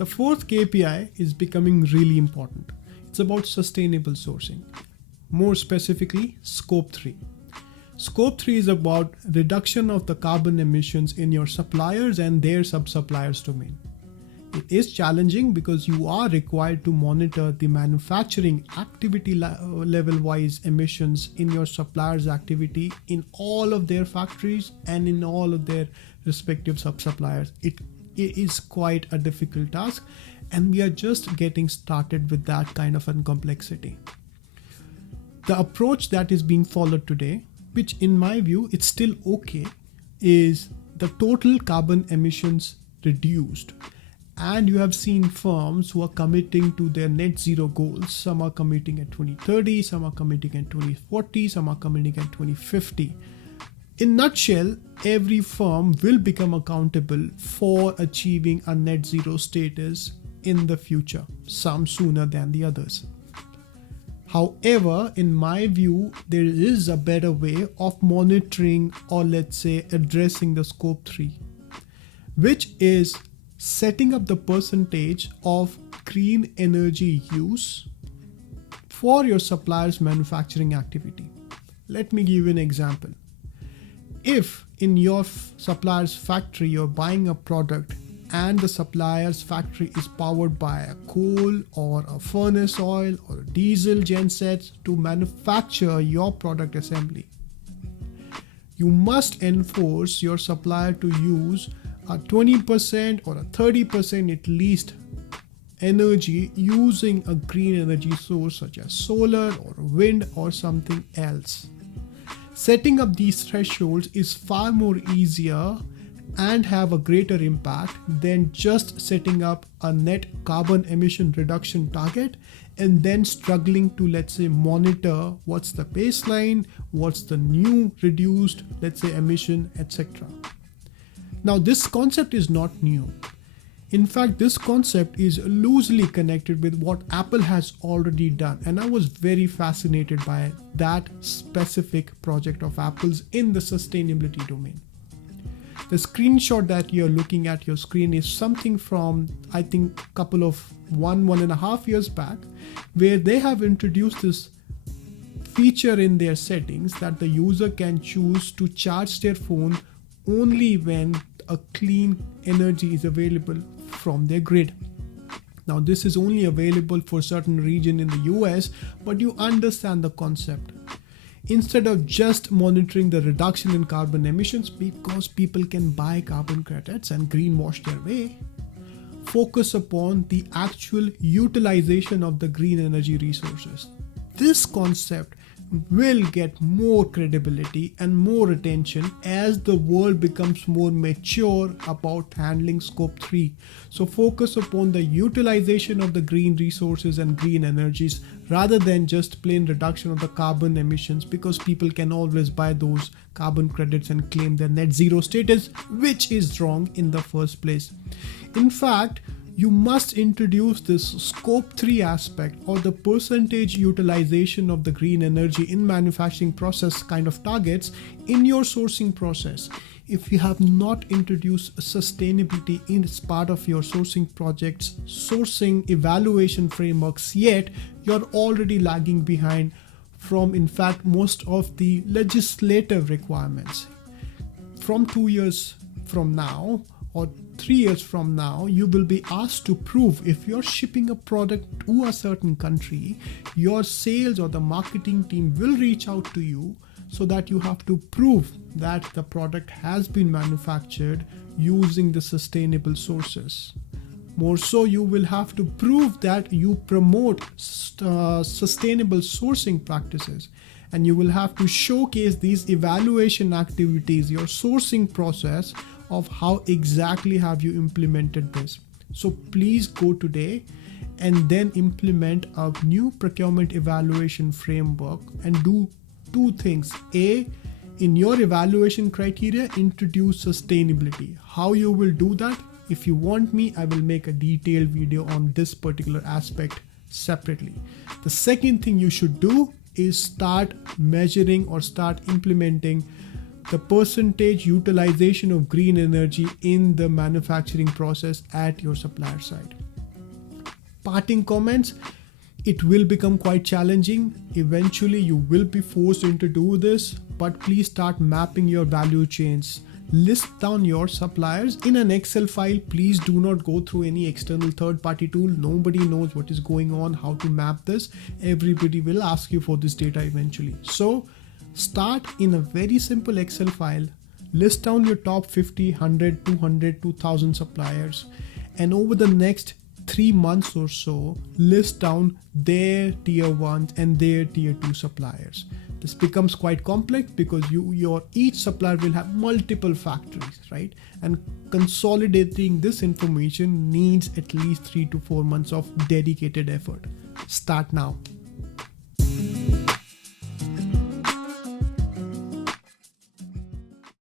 The fourth KPI is becoming really important. It's about sustainable sourcing. More specifically, Scope 3. Scope 3 is about reduction of the carbon emissions in your suppliers and their sub-suppliers domain. It is challenging because you are required to monitor the manufacturing activity level-wise emissions in your suppliers' activity in all of their factories and in all of their respective sub-suppliers. It is quite a difficult task, and we are just getting started with that kind of complexity. The approach that is being followed today, which in my view it's still okay, is the total carbon emissions reduced. And you have seen firms who are committing to their net zero goals. Some are committing at 2030, some are committing at 2040, some are committing at 2050. In a nutshell, every firm will become accountable for achieving a net zero status in the future, some sooner than the others. However, in my view, there is a better way of monitoring, or let's say addressing the Scope 3, which is setting up the percentage of green energy use for your supplier's manufacturing activity. Let me give you an example. If in your supplier's factory you're buying a product and the supplier's factory is powered by a coal or a furnace oil or diesel gensets to manufacture your product assembly, you must enforce your supplier to use a 20% or a 30% at least energy using a green energy source such as solar or wind or something else. Setting up these thresholds is far more easier and have a greater impact than just setting up a net carbon emission reduction target and then struggling to, let's say, monitor what's the baseline, what's the new reduced, let's say, emission, etc. Now, this concept is not new. In fact, this concept is loosely connected with what Apple has already done, and I was very fascinated by that specific project of Apple's in the sustainability domain. The screenshot that you're looking at your screen is something from, I think, couple of 1.5 years back, where they have introduced this feature in their settings that the user can choose to charge their phone only when a clean energy is available from their grid. Now, this is only available for certain region in the US, but you understand the concept. Instead of just monitoring the reduction in carbon emissions because people can buy carbon credits and greenwash their way, focus upon the actual utilization of the green energy resources. This concept will get more credibility and more attention as the world becomes more mature about handling Scope 3. So focus upon the utilization of the green resources and green energies rather than just plain reduction of the carbon emissions, because people can always buy those carbon credits and claim their net zero status, which is wrong in the first place. In fact, you must introduce this Scope 3 aspect, or the percentage utilization of the green energy in manufacturing process kind of targets in your sourcing process. If you have not introduced sustainability as part of your sourcing projects, sourcing evaluation frameworks yet, you're already lagging behind from, in fact, most of the legislative requirements. From 2 years from now, or 3 years from now, you will be asked to prove if you're shipping a product to a certain country, your sales or the marketing team will reach out to you so that you have to prove that the product has been manufactured using the sustainable sources. More so, you will have to prove that you promote sustainable sourcing practices, and you will have to showcase these evaluation activities, your sourcing process of how exactly have you implemented this. So please go today and then implement a new procurement evaluation framework and do two things. A, in your evaluation criteria, introduce sustainability. How you will do that? If you want me, I will make a detailed video on this particular aspect separately. The second thing you should do is start measuring or start implementing the percentage utilization of green energy in the manufacturing process at your supplier side. Parting comments: it will become quite challenging. Eventually you will be forced into do this, but please start mapping your value chains. List down your suppliers in an Excel file. Please do not go through any external third-party tool. Nobody knows what is going on, how to map this. Everybody will ask you for this data eventually. So start in a very simple Excel file. List down your top 50, 100, 200, 2000 suppliers. And over the next 3 months or so, list down their tier 1 and their tier 2 suppliers. This becomes quite complex because each supplier will have multiple factories, right? And consolidating this information needs at least 3 to 4 months of dedicated effort. Start now.